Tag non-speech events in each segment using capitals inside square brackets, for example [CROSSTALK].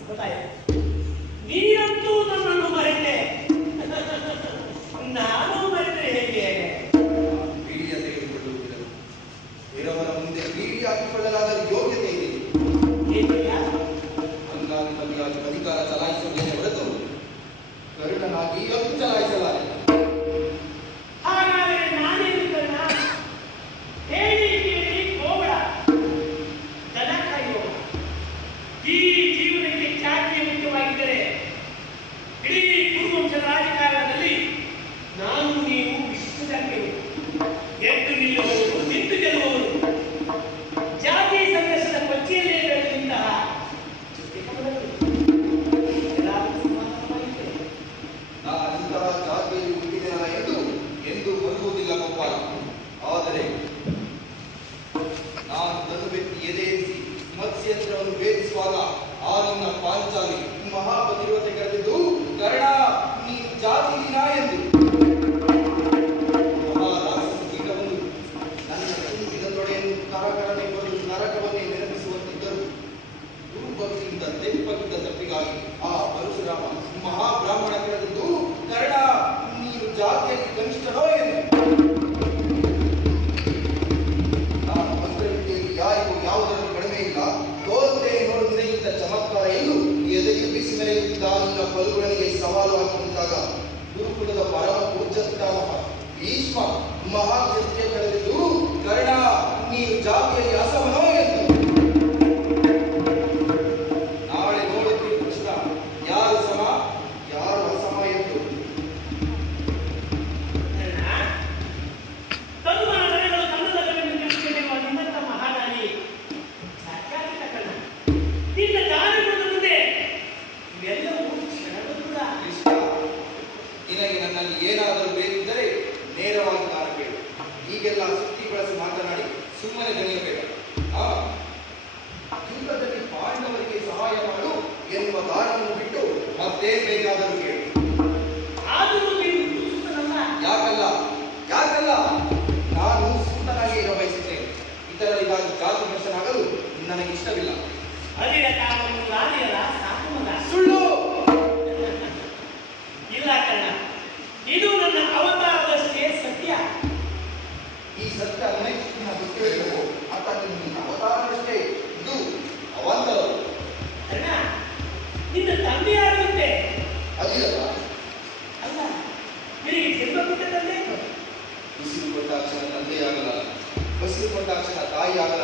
ಗೊತ್ತಾಯ್ತು. ನೀರಂತೂ ನನ್ನನ್ನು ಮರೆತೆ. [LAUGHS] ನಾನು ಮರೆತೆ ಹೇಗೆ? ಪೀಡಿಯ ತೆಗೆದುಕೊಳ್ಳುವುದಿಲ್ಲ ಬೇರವರ ಮುಂದೆ ಪೀಡಿ ಹಾಕಿಕೊಳ್ಳಲಾದ ಯೋಗ್ಯತೆ ಇದೆ. ಅಂಗಾಂಗ ಅಧಿಕಾರ ಚಲಾಯಿಸಬೇಕೆ ಹೊರತು ಕರುಣನಾಗಿ ಯೋಗ್ಯ ಚಲಾಯಿಸಲ್ಲ भीष्म महाज्ञ के गुरु कर्ण नी जाति असम ನನಗೆ ಇಷ್ಟವಿಲ್ಲ. ಸುಳ್ಳು! ಇಲ್ಲ ಕಣ್ಣ. ಇದು ನನ್ನ ಅವತಾರದಷ್ಟೇ ಸತ್ಯ. ಈ ಸತ್ಯ ಅನೇಕ ದಿನ ಗೊತ್ತಿರಬೇಕು ಆತ ನಿನ್ನ ಅವತಾರದಷ್ಟೇ. ಇದು ಅವಂತರ ನಿನ್ನ ತಂದೆ ಆಗುತ್ತೆ ಅದಿಲ್ಲ ಅಲ್ಲ ನಿನಗೆ ಜನ್ಮ ಕೊಟ್ಟ ತಂದೆ ಬಿಸಿಲು ಕೊಟ್ಟ ಅಕ್ಷರ ತಂದೆಯಾಗಲ್ಲ. ಬಸಿರು ಕೊಟ್ಟ ಅಕ್ಷರ ತಾಯಿಯಾಗಲ್ಲ.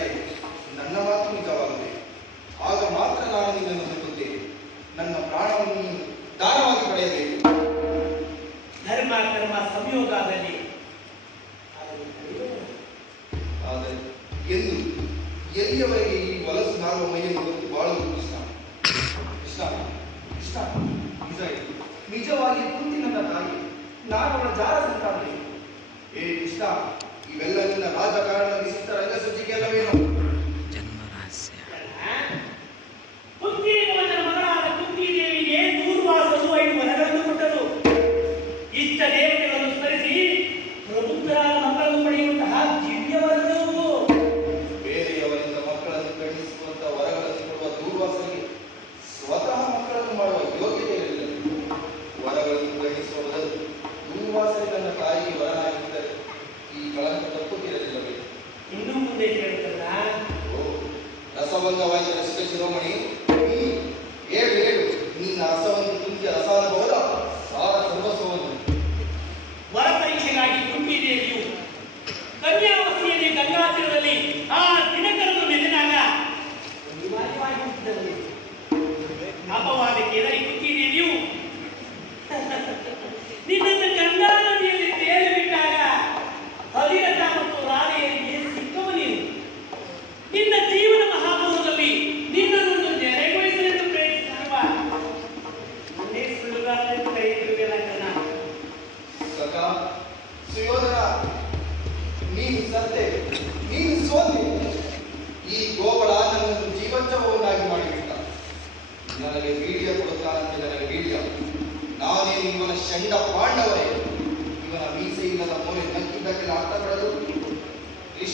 ದಾನವಾಗಿ ಪಡೆಯಬೇಕು ಧರ್ಮ ಕರ್ಮ ಸಂಯೋಗದಲ್ಲಿ. ಆದರೆ ಎಂದು ಎಲ್ಲಿಯವರೆಗೆ ಈ ಹೊಲಸು ನಾಡುವ ಮೈಯನ್ನು ಬಂದು ಬಾಳುವುದು ಇಷ್ಟ ಇಷ್ಟ ಕೃಷ್ಣ ನಿಜ ಇದು ನಿಜವಾಗಿ ಕುಂತಿ ತಾಯಿ ನಾನು ಅವಳ ಜಾರ ಸಂತಾನ ಏ ಇಷ್ಟ ಇವೆಲ್ಲದಿಂದ ನಿನ್ನ ರಾಜಕಾರಣದ ವಿಶಿಷ್ಟ ರಂಗಸಜ್ಜಿಗೆ ಅಲ್ಲವೇನು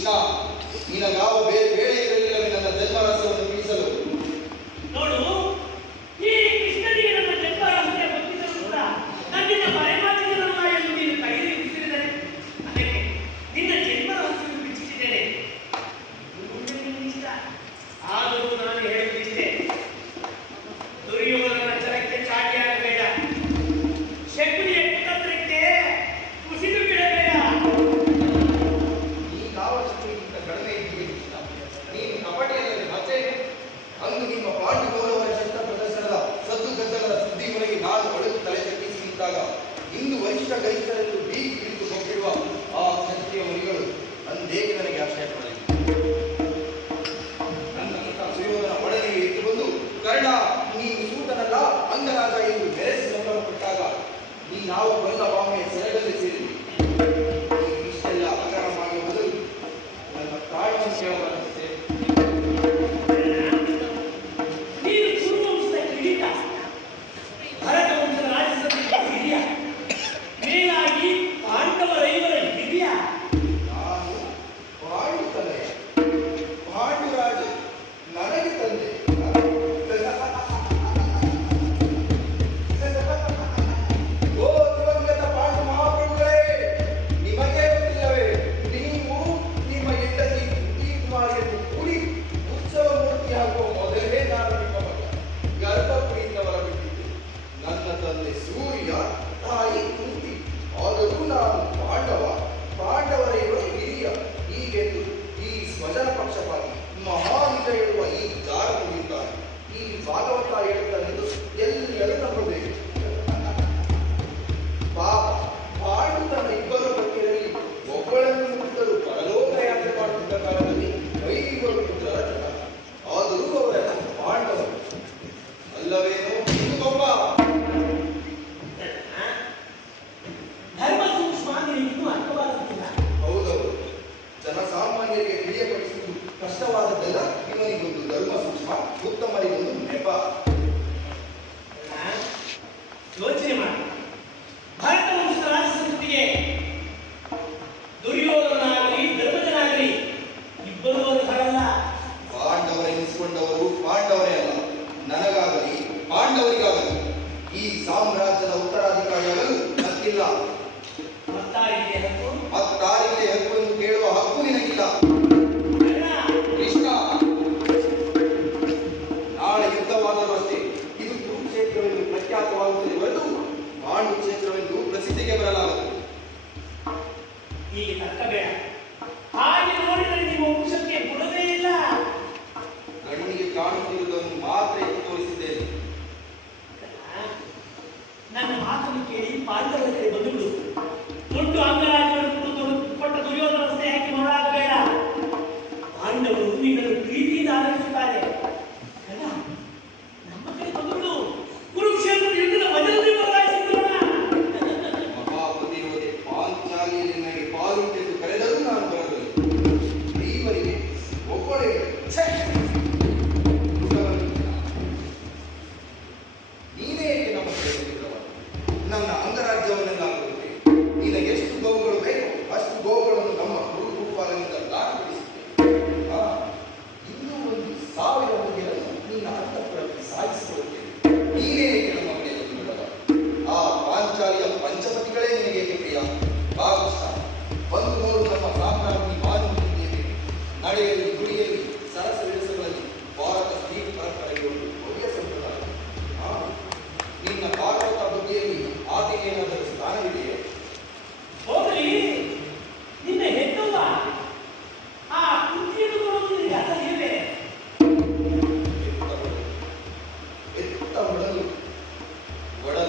ಇಲ್ಲ ನಿನಗಾವ ಬೇರೆ.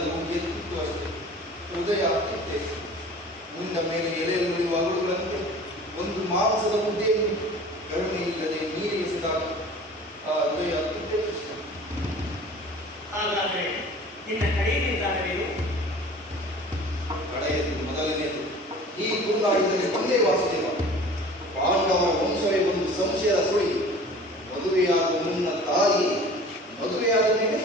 ನಮಗೆ ತೃಪ್ತಿಯಾಗಿದೆ ಹೃದಯ ಅತ್ಯತೆ ಮುನ್ನ ಮೇಲೆ ಎಲೆಯಲ್ಲಿರುವ ಅಗಳುಗಳಂತೆ ಒಂದು ಮಾಂಸದ ಮುದ್ದೆಯನ್ನು ಕರುಣೆ ಇಲ್ಲದೆ ನೀರಿಸಿದಾಗ ಆ ಹೃದಯ ಅತ್ಯತೆ ಹಾಗಾದರೆ ನಿನ್ನ ಕಡೆಯಲ್ಲಿದ್ದಾಗಲೇ ಕಡೆಯದು ಮೊದಲನೇದು ಈ ತುಂಗಾಡಿದರೆ ಒಂದೇ ವಾಸುದೇವ. ಪಾಂಡವರ ವಂಶವೇ ಒಂದು ಸಂಶಯದ ಸುಳಿ ಮದುವೆಯಾದ ಮುನ್ನ ತಾಯಿ ಮದುವೆಯಾದ ಮೇಲೆ